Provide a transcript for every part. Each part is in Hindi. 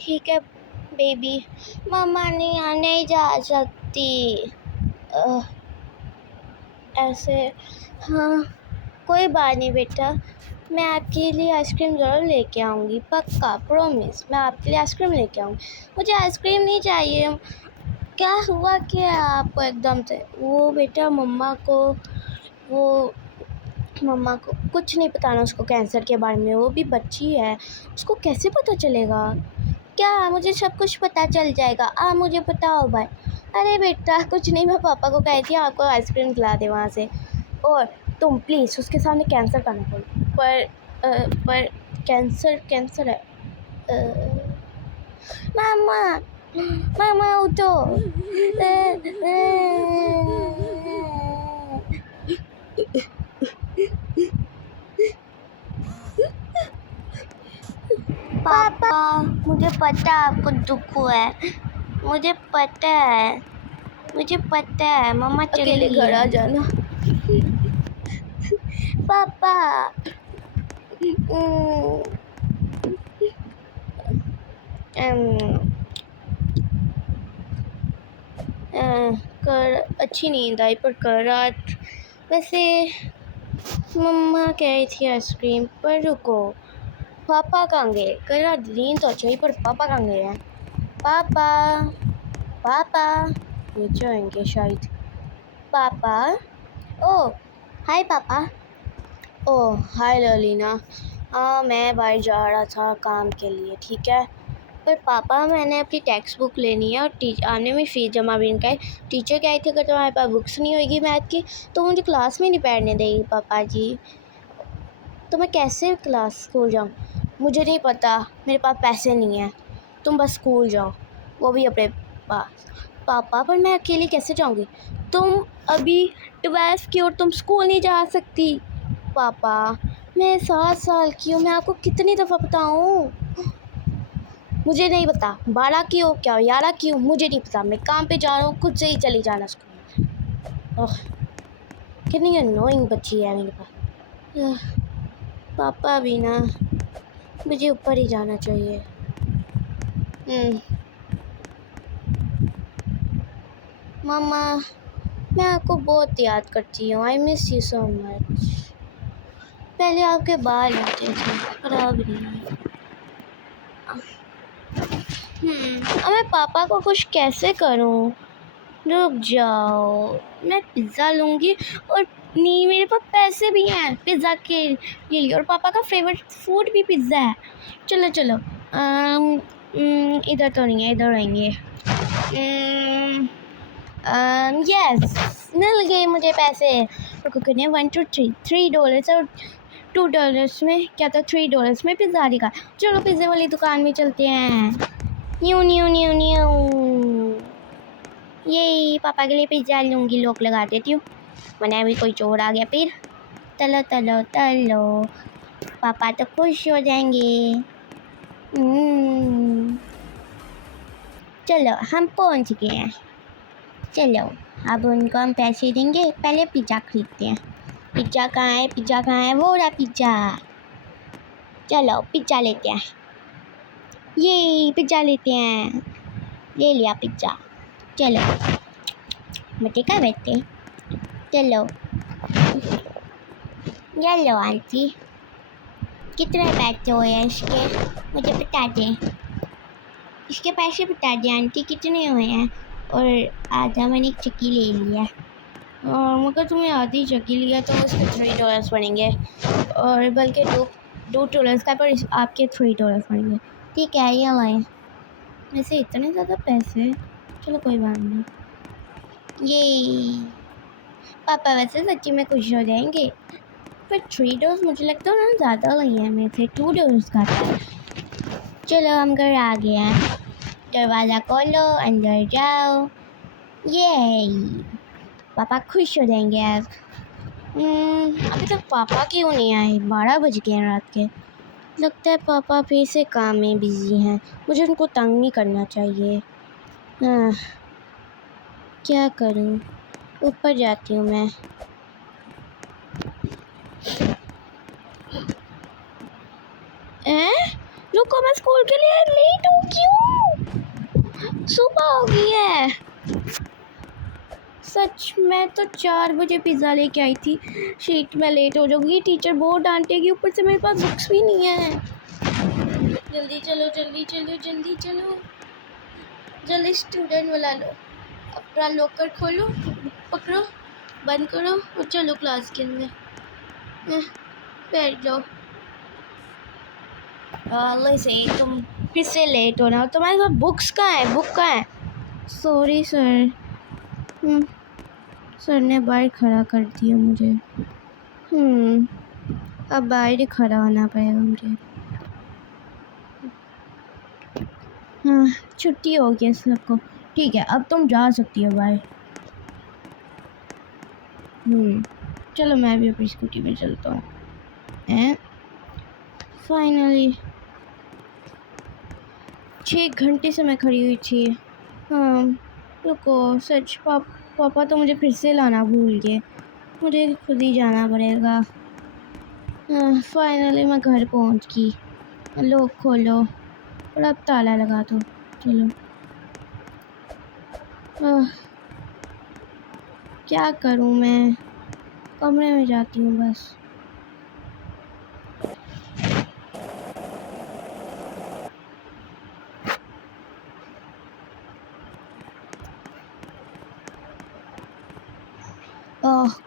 ठीक है बेबी, मम्मा नहीं जा सकती ऐसे। हाँ कोई बात नहीं बेटा, मैं आपके लिए आइसक्रीम ज़रूर लेके आऊँगी, पक्का प्रॉमिस, मैं आपके लिए आइसक्रीम लेके आऊँगी। मुझे आइसक्रीम नहीं चाहिए। क्या हुआ क्या आपको एकदम से? वो बेटा मम्मा को कुछ नहीं पता ना उसको कैंसर के बारे में, वो भी बच्ची है, उसको कैसे पता चलेगा? क्या मुझे सब कुछ पता चल जाएगा, आप मुझे बताओ भाई। अरे बेटा कुछ नहीं, मैं पापा को कही थी आपको आइसक्रीम खिला दे वहाँ से। और तुम प्लीज़ उसके सामने कैंसर का ना बोलो। पर कैंसर है। मामा मामा उठो। पापा मुझे पता है आपको दुख हुआ है, मुझे पता है मम्मा अकेले घर आ जाना। पापा कर अच्छी नींद आई पर कर रात। वैसे मम्मा कह रही थी आइसक्रीम, पर रुको पापा कहाँ गए? कर रात नींद तो अच्छी पर पापा कहाँ गए हैं? पापा नीचे आएंगे शायद। पापा ओ हाय पापा। ओ हाय ललीना। हाँ मैं बाहर जा रहा था काम के लिए, ठीक है। पर पापा मैंने अपनी टेक्स्ट बुक लेनी है और आने में फ़ीस जमा भी नहीं कराई। टीचर कह रही थी अगर तुम्हारे पास बुक्स नहीं होगी मैथ की तो मुझे क्लास में नहीं बैठने देगी पापा जी। तो मैं कैसे क्लास स्कूल जाऊँ? मुझे नहीं पता, मेरे पास पैसे नहीं हैं, तुम बस स्कूल जाओ, वो भी अपने पास। पापा पर मैं अकेली कैसे जाऊँगी? तुम अभी 12th की और तुम स्कूल नहीं जा सकती। पापा मैं 7 साल की हूँ, मैं आपको कितनी दफ़ा बताऊँ? मुझे नहीं पता 12 की हो क्या 11 की हो, मुझे नहीं पता, मैं काम पे जा रहा हूँ, खुद से ही चली जाना स्कूल। कितनी अनोइंग बच्ची है मेरे पास। पापा भी ना, मुझे ऊपर ही जाना चाहिए। मम्मा मैं आपको बहुत याद करती हूँ, I miss you so much. पहले आपके बाल होते थे पर अब नहीं। अब मैं पापा को कुछ कैसे करूँ? रुक जाओ, मैं पिज़्ज़ा लूँगी और नहीं मेरे पास पैसे भी हैं पिज़्ज़ा के लिए और पापा का फेवरेट फूड भी पिज़्ज़ा है। चलो चलो इधर तो नहीं है, इधर रहेंगे। यस मिल गए मुझे पैसे। और कितने 1 2 3 $3 और $2 में क्या था, $3 में पिज़्ज़ा दिखा। चलो पिज़्ज़े वाली दुकान में चलते हैं। न्यू न्यू न्यू न्यू ये पापा के लिए पिज़्ज़ा लूँगी, लॉक लगा देती हूँ वरना अभी कोई चोर आ गया फिर। तलो तलो तलो, पापा तो खुश हो जाएंगे। चलो हम पहुँच गए हैं। चलो अब उनको हम पैसे देंगे, पहले पिज़्ज़ा खरीदते हैं। पिज़्ज़ा कहाँ है? वो रहा पिज़्ज़ा। चलो पिज़्ज़ा लेते हैं, ये पिज़्ज़ा लेते हैं। ले लिया पिज़्ज़ा। चलो मुझे क्या बैठते? चलो ये लो आंटी, कितने पैसे हुए हैं इसके? मुझे बता दें, इसके पैसे बता दें आंटी कितने हुए हैं। और आधा मैंने एक चक्की ले लिया, और अगर तुमने आधी चक्की लिया तो उसके $3 बनेंगे, और बल्कि दो $2 का पर आपके $3 बनेंगे। ठीक है ये लाए। वैसे इतने ज़्यादा पैसे, चलो कोई बात नहीं। ये पापा वैसे सच्ची में खुश हो जाएंगे, पर $3 मुझे लगता है ना ज़्यादा नहीं है, मेरे से $2 का था। चलो हम घर आ गए हैं, दरवाज़ा खोलो अंदर जाओ। ये पापा खुश हो जाएंगे अब। अभी तक पापा क्यों नहीं आए? 12 बज गए हैं रात के। लगता है पापा फिर से काम में बिज़ी हैं, मुझे उनको तंग नहीं करना चाहिए। क्या करूं? ऊपर जाती हूँ मैं। रुको, मैं स्कूल के लिए लेट हूँ। क्यों? सुबह हो गई है। सच में तो 4 बजे पिज़्ज़ा लेके आई थी। शीट में लेट हो जाऊंगी, टीचर बहुत डांटेगी। ऊपर से मेरे पास बुक्स भी नहीं है। जल्दी चलो, जल्दी चलो, जल्दी चलो, जल्दी स्टूडेंट बुला लो। अपना लॉकर खोलो, पकड़ो, बंद करो और चलो क्लास के अंदर। बैठ जाओ। से तुम फिर से लेट हो ना। तुम्हारे पास बुक्स कहाँ है? बुक कहाँ है? Sorry sir. सर ने बाहर खड़ा कर दिया मुझे। अब बाहर ही खड़ा होना पड़ेगा मुझे। हाँ, छुट्टी हो गई सबको। ठीक है, अब तुम जा सकती हो बाहर। चलो मैं भी अपनी स्कूटी में चलता हूँ। फाइनली 6 घंटे से मैं खड़ी हुई थी। हाँ, रुको, सच पापा तो मुझे फिर से लाना भूल गए। मुझे खुद ही जाना पड़ेगा। फाइनली मैं घर पहुँच गई। लोग खोलो और अब ताला लगा दो। चलो। क्या करूँ मैं? कमरे में जाती हूँ बस।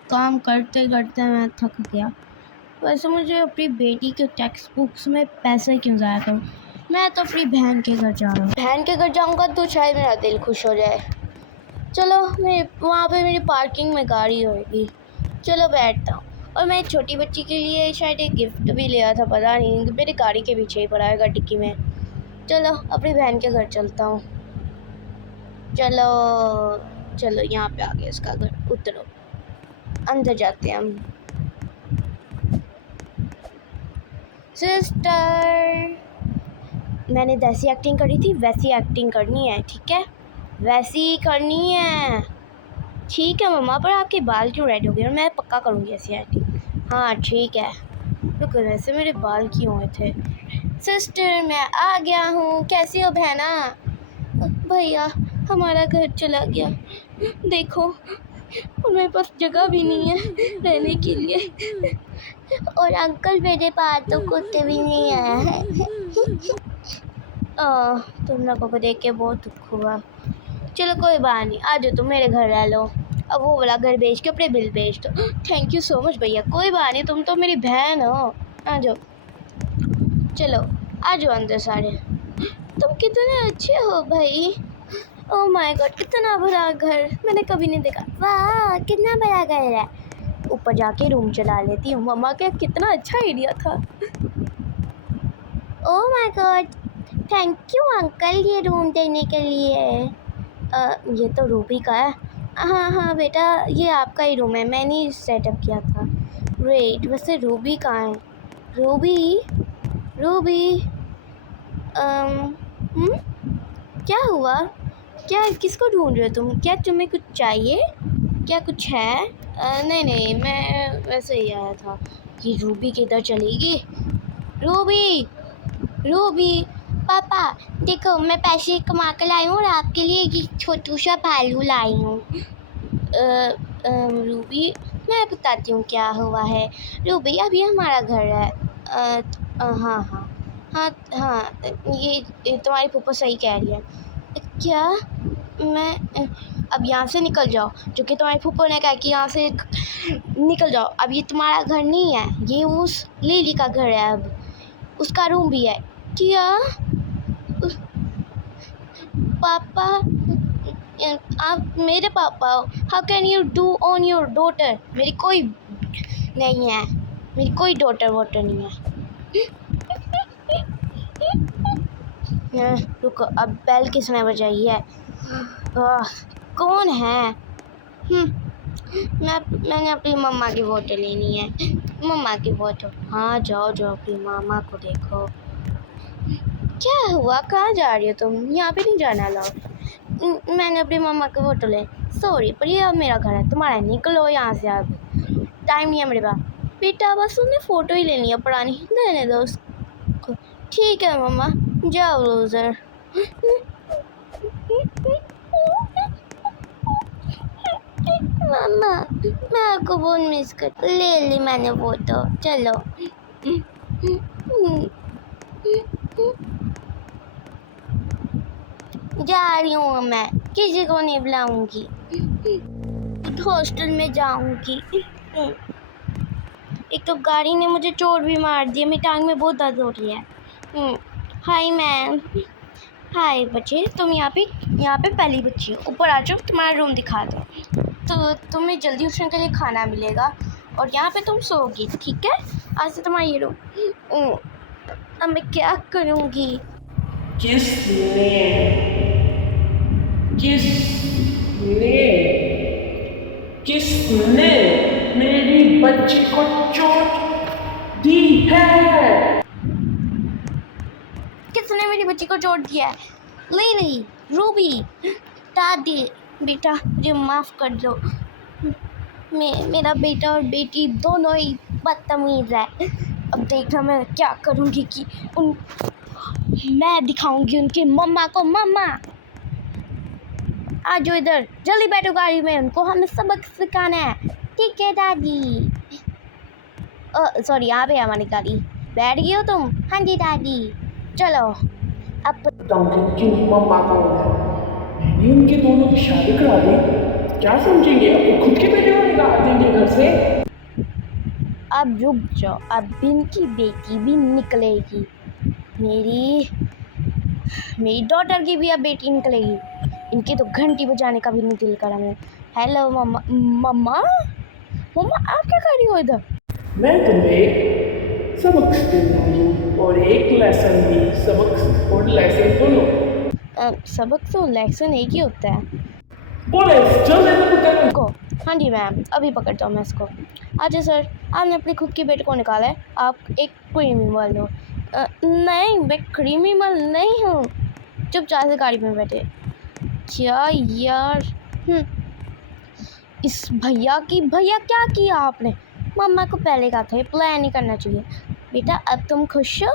काम करते करते मैं थक गया। वैसे मुझे अपनी बेटी के टेक्स्ट बुक्स में पैसे क्यों ज़ाया करूँ? मैं तो अपनी बहन के घर जा रहा हूँ। बहन के घर जाऊँगा तो शायद मेरा दिल खुश हो जाए। चलो, मैं वहाँ पे मेरी पार्किंग में गाड़ी होगी। चलो बैठता हूँ। और मैं छोटी बच्ची के लिए शायद एक गिफ्ट भी लिया था, पता नहीं, मेरी गाड़ी के पीछे ही पड़ा है डिक्की में। चलो अपनी बहन के घर चलता हूँ। चलो चलो, यहाँ पे आ गया इसका घर। उतरो, अंदर जाते हैं हम। सिस्टर, मैंने जैसी एक्टिंग करी थी वैसी एक्टिंग करनी है, ठीक है? वैसी ही करनी है। ठीक है मम्मा, पर आपके बाल क्यों रेड हो गए? और मैं पक्का करूँगी ऐसी एक्टिंग। हाँ ठीक है। रुको, वैसे मेरे बाल क्यों हुए थे? सिस्टर, मैं आ गया हूँ। कैसी हो बहना? भैया, हमारा घर चला गया, देखो, और मेरे पास जगह भी नहीं है रहने के लिए। और अंकल, मेरे पास तो कुत्ते भी नहीं है। तुम लोगों को देख के बहुत दुख हुआ। चलो कोई बात नहीं, आ जाओ, तुम मेरे घर रह लो। अब वो वाला घर बेच के अपने बिल बेच दो। थैंक यू सो मच भैया। कोई बात नहीं, तुम तो मेरी बहन हो। आ जाओ, चलो आ जाओ अंदर सारे। तुम कितने अच्छे हो भाई। ओह माय गॉड, कितना बड़ा घर, मैंने कभी नहीं देखा। वाह, कितना बड़ा घर है। ऊपर जाके रूम चला लेती हूँ। मम्मा का कितना अच्छा आइडिया था। Oh my God, thank you uncle ये रूम देने के लिए। ये तो रूबी का है। हाँ हाँ बेटा, ये आपका ही रूम है, मैंने ही सेटअप किया था। वेट, वैसे रूबी कहाँ है? रूबी, रूबी, क्या हुआ? क्या, किसको ढूंढ रहे हो तुम? क्या तुम्हें कुछ चाहिए? क्या कुछ है? नहीं नहीं, मैं वैसे ही आया था कि रूबी किधर चली गई। रूबी, रूबी, पापा देखो, मैं पैसे कमा कर लाई हूँ और आपके लिए ये छोटू सा भालू लाई हूँ। रूबी, मैं बताती हूँ क्या हुआ है। रूबी, अभी हमारा घर है। हाँ हाँ हाँ हाँ, ये तुम्हारी फूफा सही कह रही है। क्या? मैं अब यहाँ से निकल जाओ, जो कि तुम्हारी फूफा ने कहा कि यहाँ से निकल जाओ। अब ये तुम्हारा घर नहीं है, ये उस लिली का घर है। अब उसका रूम भी है। क्या? पापा, आप मेरे पापा हो? How can you do on your daughter? मेरी कोई नहीं है, मेरी कोई डॉटर वॉटर नहीं है। रुको, अब बेल किसने बजाई है? कौन है? मैंने अपनी मम्मा की फ़ोटो लेनी है। मम्मा की फ़ोटो? हाँ जाओ जाओ, अपनी मामा को देखो। क्या हुआ? कहाँ जा रही हो तुम? यहाँ पे नहीं जाना अलाउड। मैंने अपनी मम्मा की फ़ोटो ले। सॉरी, पर ये अब मेरा घर है, तुम्हारा। निकलो यहाँ से, अब टाइम नहीं है मेरे पास। बेटा बस उसने फ़ोटो ही लेनी है पुरानी, रहने दो उसको। ठीक है मम्मा, जाओ लूजर। मम्मा, मैं आपको बहुत मिस कर, ले ली मैंने फोटो, चलो। जा रही हूँ मैं, किसी को नहीं बुलाऊंगी, हॉस्टल में जाऊंगी। एक तो गाड़ी ने मुझे चोट भी मार दी, मेरी टांग में बहुत दर्द हो रही है। Hi ma'am. हाय बच्चे, तुम यहाँ पे पहली बच्ची हो, ऊपर आ जाओ, तुम्हारा रूम दिखा दो। तो तुम्हें जल्दी उठने के लिए खाना मिलेगा और यहाँ पे तुम सोओगी, ठीक है? आज से तुम्हारा ये रूम। अब मैं क्या करूँगी? किसने किसने किसने मेरी बच्ची को चोट दी है? किसने मेरी बच्ची को चोट दिया है? नहीं, रूबी। दादी, बेटा मुझे माफ़ कर दो। मेरा बेटा और बेटी दोनों ही बदतमीज है। अब देखना मैं क्या करूँगी कि मैं दिखाऊंगी उनकी मम्मा को। मम्मा आ जाओ इधर, जल्दी बैठो गाड़ी में, उनको हमें सबक सिखाना है। ठीक है दादी। सॉरी, यहाँ पे हमारी गाड़ी। बैठ गई हो तुम? हाँ जी दादी। चलो अब कि मम्मा कौन है? मैंने उनके दोनों की शादी करा दी, क्या समझेंगे? अपने खुद के बेटे को निकाल देंगे घर से। अब रुक जाओ, अब इनकी बेटी भी निकलेगी, मेरी डॉटर की भी अब बेटी निकलेगी। इनकी तो घंटी बजाने का भी नहीं दिल करा मैं। हेलो मम्मा। मम्मा आप क्या कर रही हो इधर? मैं तुम्हें सबक देना हूँ, और एक लेसन भी, सबक और लेसन दोनों। सबक तो लेसन एक ही होता है। को हाँ जी मैम, अभी पकड़ता हूँ मैं इसको। अच्छा सर, आपने अपने खुद के बेटे को निकाला है, आप एक क्रिमिनल हो। नहीं, मैं क्रिमिनल नहीं हूँ। चुपचाप से गाड़ी में बैठे। क्या यार, इस भैया क्या किया आपने? मम्मा को पहले कहा था ये प्लान नहीं करना चाहिए। बेटा अब तुम खुश हो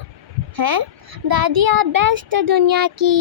हैं? दादी आप बेस्ट दुनिया की।